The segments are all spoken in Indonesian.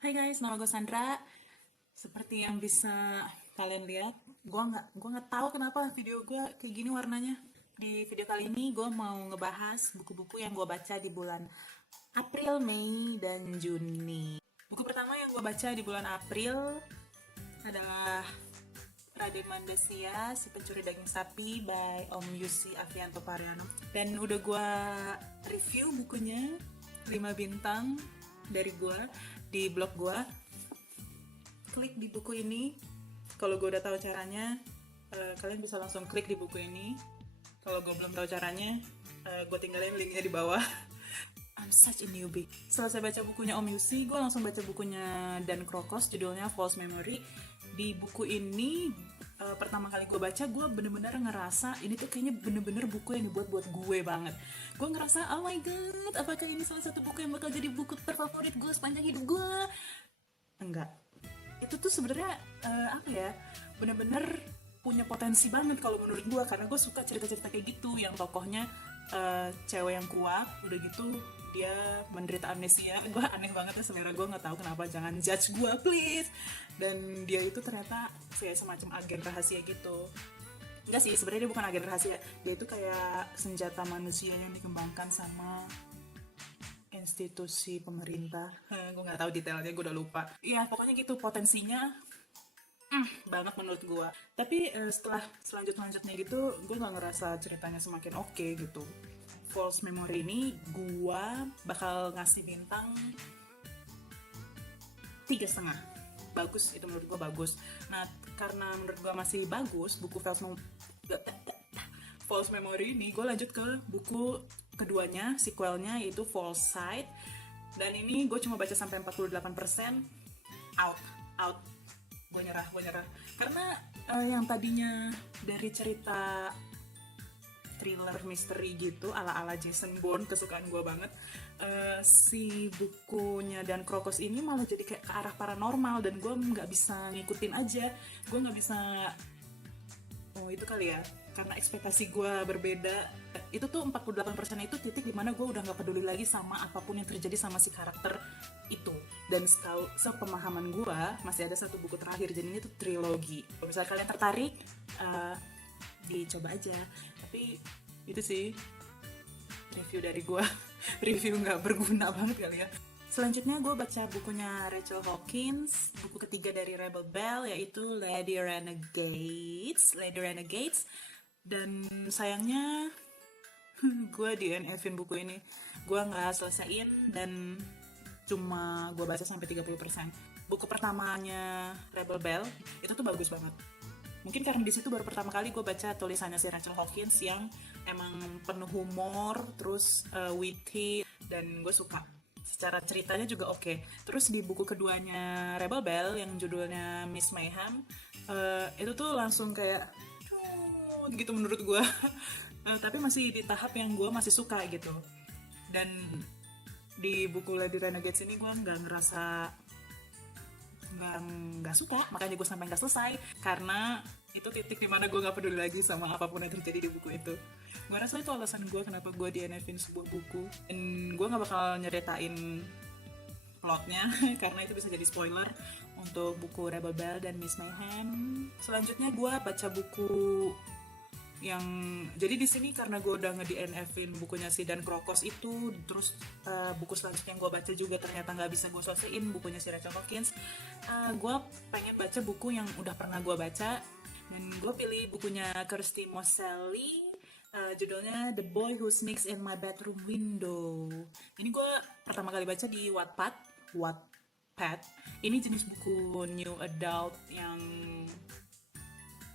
Hai guys, nama gue Sandra. Seperti yang bisa kalian lihat, gue nggak tahu kenapa video gue kayak gini warnanya. Di video kali ini gue mau ngebahas buku-buku yang gue baca di bulan April, Mei, dan Juni. Buku pertama yang gue baca di bulan April adalah Raden Mandasia, Si Pencuri Daging Sapi by Om Yusi Avianto Pariano. Dan udah gue review bukunya 5 bintang dari gue di blog gue. Klik di buku ini. Kalau gue udah tahu caranya, kalian bisa langsung klik di buku ini. Kalau gue belum tahu caranya, gue tinggalin linknya di bawah. I'm such a newbie. Setelah saya baca bukunya Om Yusi, gue langsung baca bukunya Dan Krokos, judulnya False Memory. Di buku ini, pertama kali gue baca, gue bener-bener ngerasa ini tuh kayaknya bener-bener buku yang dibuat buat gue banget. Gue ngerasa, oh my god, apakah ini salah satu buku yang bakal jadi buku terfavorit gue sepanjang hidup gue? Enggak. Itu tuh sebenarnya apa ya, bener-bener punya potensi banget kalau menurut gue, karena gue suka cerita-cerita kayak gitu yang tokohnya cewek yang kuat, udah gitu dia menderita amnesia. Gue aneh banget ya, selera gue nggak tahu kenapa, jangan judge gue please. Dan dia itu ternyata kayak semacam agen rahasia gitu. Enggak sih, sebenarnya dia bukan agen rahasia, dia itu kayak senjata manusia yang dikembangkan sama institusi pemerintah. Gue nggak tahu detailnya, gue udah lupa. Iya, pokoknya gitu potensinya banget menurut gue. Tapi setelah selanjutnya gitu, gue nggak ngerasa ceritanya semakin oke gitu. False Memory ini gue bakal ngasih bintang 3,5. Bagus, itu menurut gue bagus. Nah, karena menurut gue masih bagus buku False Memory ini, gue lanjut ke buku keduanya, sequelnya, yaitu False Sight. Dan ini gue cuma baca sampai 48%. Out. Gue nyerah. Karena yang tadinya dari cerita thriller misteri gitu ala-ala Jason Bourne, kesukaan gue banget, si bukunya Dan Krokos ini malah jadi kayak ke arah paranormal, dan gue nggak bisa ngikutin aja. Gue nggak bisa, oh itu kali ya, karena ekspektasi gue berbeda. Itu tuh 48% itu titik dimana gue udah gak peduli lagi sama apapun yang terjadi sama si karakter itu. Dan setahu sepemahaman gue masih ada satu buku terakhir, jadi ini tuh trilogi. Kalau misalnya kalian tertarik, dicoba aja. Tapi itu sih review dari gue. Review gak berguna banget kali ya. Selanjutnya gue baca bukunya Rachel Hawkins, buku ketiga dari Rebel Belle, yaitu Lady Renegades. Dan sayangnya gue DNF-in buku ini. Gue nggak selesaiin dan cuma gue baca sampai 30%. Buku pertamanya Rebel Belle itu tuh bagus banget. Mungkin karena di situ baru pertama kali gue baca tulisannya si Rachel Hawkins yang emang penuh humor, terus witty, dan gue suka. Secara ceritanya juga oke. Terus di buku keduanya Rebel Belle yang judulnya Miss Mayhem, itu tuh langsung kayak gitu menurut gue. Tapi masih di tahap yang gue masih suka gitu. Dan di buku Lady Renegades ini gue nggak suka, makanya gue sampai nggak selesai, karena itu titik dimana gue nggak peduli lagi sama apapun yang terjadi di buku itu. Gue rasa itu alasan gue kenapa gue DNF-in sebuah buku, dan gue nggak bakal nyeritain plotnya karena itu bisa jadi spoiler untuk buku Rebel Belle dan Miss Mayhem. Selanjutnya gue baca buku yang, jadi di sini karena gue udah nge-DNF-in bukunya si Dan Krokos itu, terus buku selanjutnya yang gue baca juga ternyata nggak bisa gue selesaiin, bukunya si Rachel Hawkins. Gue pengen baca buku yang udah pernah gue baca, dan gue pilih bukunya Kirsty Moseley, judulnya The Boy Who Sneaks in My Bedroom Window. Ini gue pertama kali baca di Wattpad. Ini jenis buku new adult yang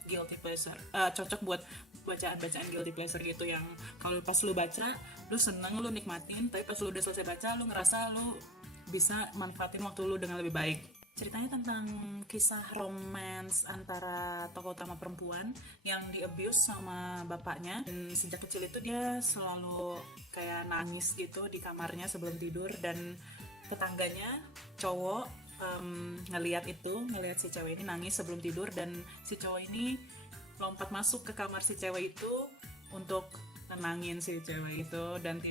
guilty pleasure, cocok buat bacaan-bacaan guilty pleasure gitu, yang kalau pas lu baca lu seneng, lu nikmatin, tapi pas lu udah selesai baca lu ngerasa lu bisa manfaatin waktu lu dengan lebih baik. Ceritanya tentang kisah romance antara tokoh utama perempuan yang di abuse sama bapaknya, dan sejak kecil itu dia selalu kayak nangis gitu di kamarnya sebelum tidur, dan tetangganya cowok ngelihat si cewek ini nangis sebelum tidur, dan si cowok ini lompat masuk ke kamar si cewek itu untuk tenangin si cewek itu dan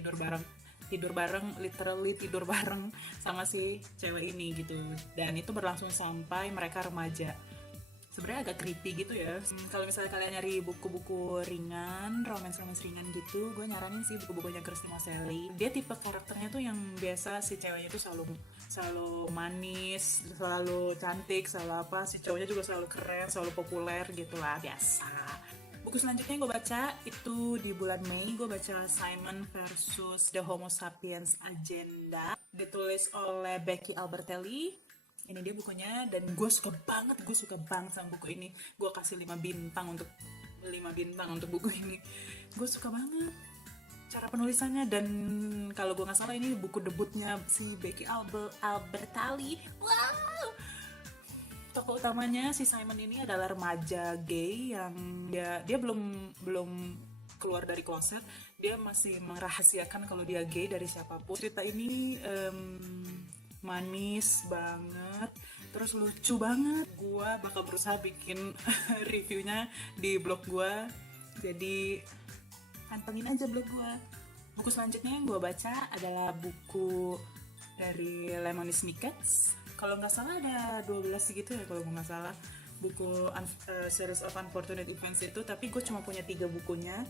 tidur bareng, literally tidur bareng sama si cewek ini gitu. Dan itu berlangsung sampai mereka remaja. Sebenarnya agak creepy gitu ya. Kalau misalnya kalian nyari buku-buku ringan, romance-romance ringan gitu, gue nyaranin sih buku-bukunya Christina Sally. Dia tipe karakternya tuh yang biasa si ceweknya tuh selalu manis, selalu cantik, selalu apa, si cowoknya juga selalu keren, selalu populer gitu lah, biasa. Buku selanjutnya yang gue baca itu di bulan Mei, gue baca Simon versus The Homo Sapiens Agenda, ditulis oleh Becky Albertelli. Ini dia bukunya dan gue suka banget sama buku ini. Gue kasih 5 bintang untuk buku ini. Gue suka banget cara penulisannya, dan kalau gue nggak salah ini buku debutnya si Becky Albertalli. Wow. Tokoh utamanya si Simon ini adalah remaja gay yang dia belum keluar dari kloset. Dia masih merahasiakan kalau dia gay dari siapapun. Cerita ini manis banget, terus lucu banget. Gua bakal berusaha bikin reviewnya di blog gua, jadi pantengin aja blog gua. Buku selanjutnya yang gua baca adalah buku dari Lemony Snicket. Kalau nggak salah ada 12 gitu ya, kalau nggak salah, buku Series of Unfortunate Events itu. Tapi gue cuma punya 3 bukunya.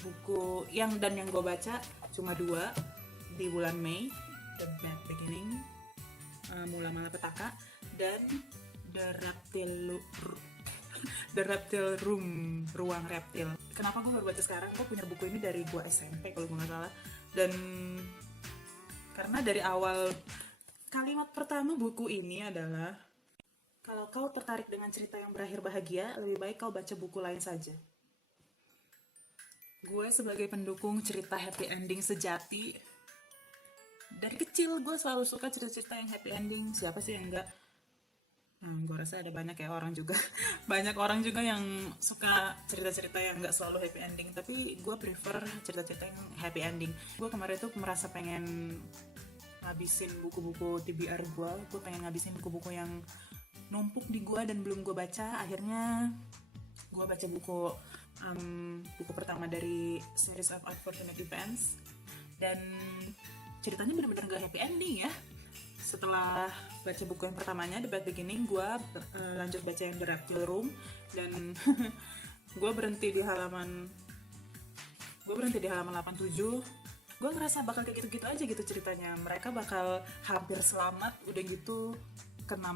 Buku yang gue baca cuma 2 di bulan Mei, The Bad Beginning, Mula Malapetaka, dan The Reptile Room, Ruang Reptil. Kenapa gue baru baca sekarang? Gue punya buku ini dari gue SMP kalau gue nggak salah. Dan karena dari awal, kalimat pertama buku ini adalah, kalau kau tertarik dengan cerita yang berakhir bahagia, lebih baik kau baca buku lain saja. Gue sebagai pendukung cerita happy ending sejati, dari kecil gue selalu suka cerita-cerita yang happy ending. Siapa sih yang enggak? Gue rasa ada banyak ya orang juga banyak orang juga yang suka cerita-cerita yang enggak selalu happy ending, tapi gue prefer cerita-cerita yang happy ending. Gue kemarin tuh merasa pengen ngabisin buku-buku TBR gue pengen ngabisin buku-buku yang numpuk di gue dan belum gue baca. Akhirnya gue baca buku pertama dari Series of Unfortunate Events, dan ceritanya benar-benar gak happy ending ya. Setelah baca buku yang pertamanya, The Bad Beginning, gue lanjut baca yang The Reptile Room, dan gue berhenti di halaman 87. Gue ngerasa bakal kayak gitu-gitu aja gitu ceritanya. Mereka bakal hampir selamat, udah gitu kena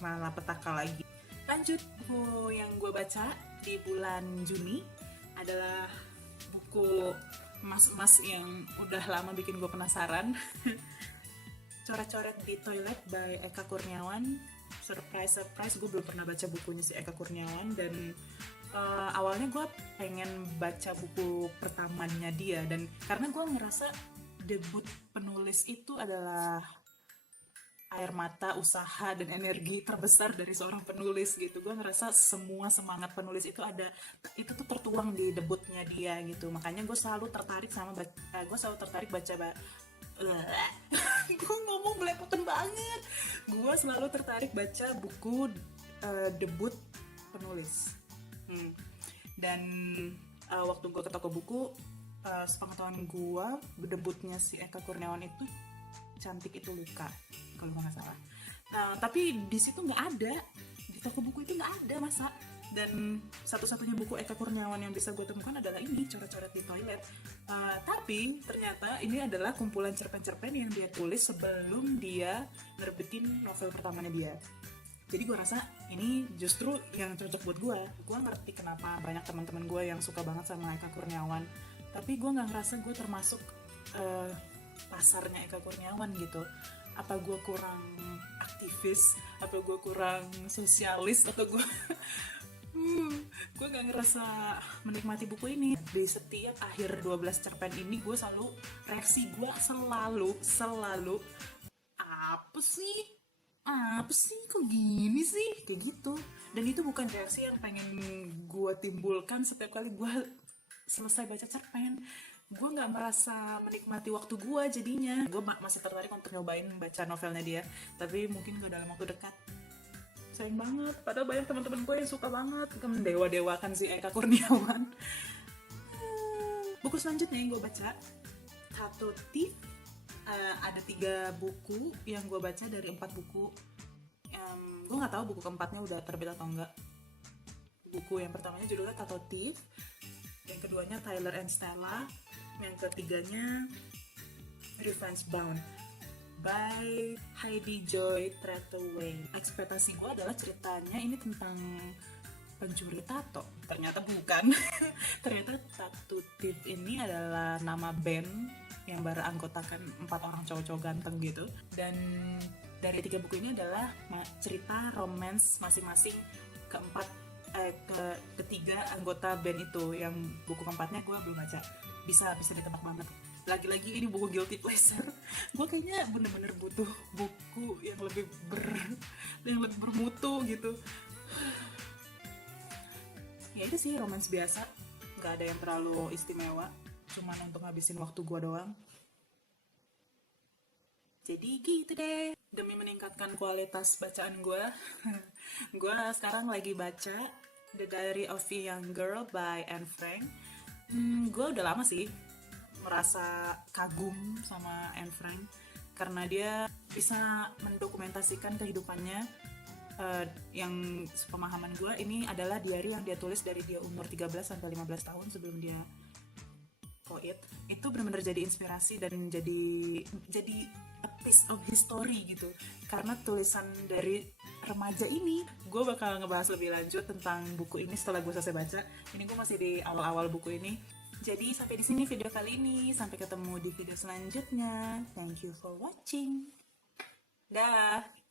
malapetaka lagi. Lanjut, buku yang gue baca di bulan Juni adalah buku emas-emas yang udah lama bikin gue penasaran. Coret-coret di Toilet by Eka Kurniawan. Surprise, gue belum pernah baca bukunya si Eka Kurniawan, dan awalnya gue pengen baca buku pertamanya dia, dan karena gue ngerasa debut penulis itu adalah air mata, usaha, dan energi terbesar dari seorang penulis gitu. Gue ngerasa semua semangat penulis itu tuh tertuang di debutnya dia gitu. Makanya gue selalu tertarik baca gue ngomong belepotan banget. Gue selalu tertarik baca buku debut penulis. Dan waktu gue ke toko buku, sepengetahuan gue, debutnya si Eka Kurniawan itu Cantik Itu Luka, kalau nggak salah. Nah, tapi di situ nggak ada, di toko buku itu nggak ada, masa. Dan satu-satunya buku Eka Kurniawan yang bisa gue temukan adalah ini, Coret-coret di Toilet. Tapi ternyata ini adalah kumpulan cerpen-cerpen yang dia tulis sebelum dia nerbitin novel pertamanya dia. Jadi gue rasa ini justru yang cocok buat gue. Gue ngerti kenapa banyak teman-teman gue yang suka banget sama Eka Kurniawan, tapi gue nggak ngerasa gue termasuk pasarnya Eka Kurniawan gitu. Apa gue kurang aktivis, atau gue kurang sosialis, atau gue gue gak ngerasa menikmati buku ini. Di setiap akhir 12 cerpen ini gue selalu, reaksi gue selalu apa sih kok gini sih, kayak gitu. Dan itu bukan reaksi yang pengen gue timbulkan setiap kali gue selesai baca cerpen. Gue nggak merasa menikmati waktu gue jadinya. Gue masih tertarik untuk nyobain baca novelnya dia, tapi mungkin gak dalam waktu dekat. Sayang banget, padahal banyak teman-teman gue yang suka banget mendewa-dewakan si Eka Kurniawan. Buku selanjutnya yang gue baca Tattoo Thief. Ada 3 buku yang gue baca dari 4 buku. Gue nggak tahu buku keempatnya udah terbit atau enggak. Buku yang pertamanya judulnya Tattoo Thief, yang keduanya Tyler and Stella, yang ketiganya Revenge Bound by Heidi Joy Trethewey. Ekspektasi gue adalah ceritanya ini tentang pencuri tato, ternyata bukan. Ternyata Tattoo Thief ini adalah nama band yang beranggotakan 4 orang cowok-cowok ganteng gitu. Dan dari 3 buku ini adalah cerita romance masing-masing ketiga anggota band itu. Yang buku keempatnya gue belum baca, bisa ditebak banget. Lagi-lagi ini buku guilty pleasure. Gue kayaknya bener-bener butuh buku yang lebih bermutu gitu. Ya itu sih, romance biasa, nggak ada yang terlalu istimewa, cuman untuk ngabisin waktu gue doang. Jadi gitu deh, demi meningkatkan kualitas bacaan gue, gue sekarang lagi baca The Diary of a Young Girl by Anne Frank. Gue udah lama sih merasa kagum sama Anne Frank karena dia bisa mendokumentasikan kehidupannya. Yang sepemahaman gue, ini adalah diary yang dia tulis dari dia umur 13 sampai 15 tahun sebelum dia koit. Itu benar-benar jadi inspirasi dan jadi a piece of history gitu. Karena tulisan dari remaja ini, gue bakal ngebahas lebih lanjut tentang buku ini setelah gue selesai baca. Ini gue masih di awal-awal buku ini. Jadi sampai di sini video kali ini, sampai ketemu di video selanjutnya. Thank you for watching. Dah.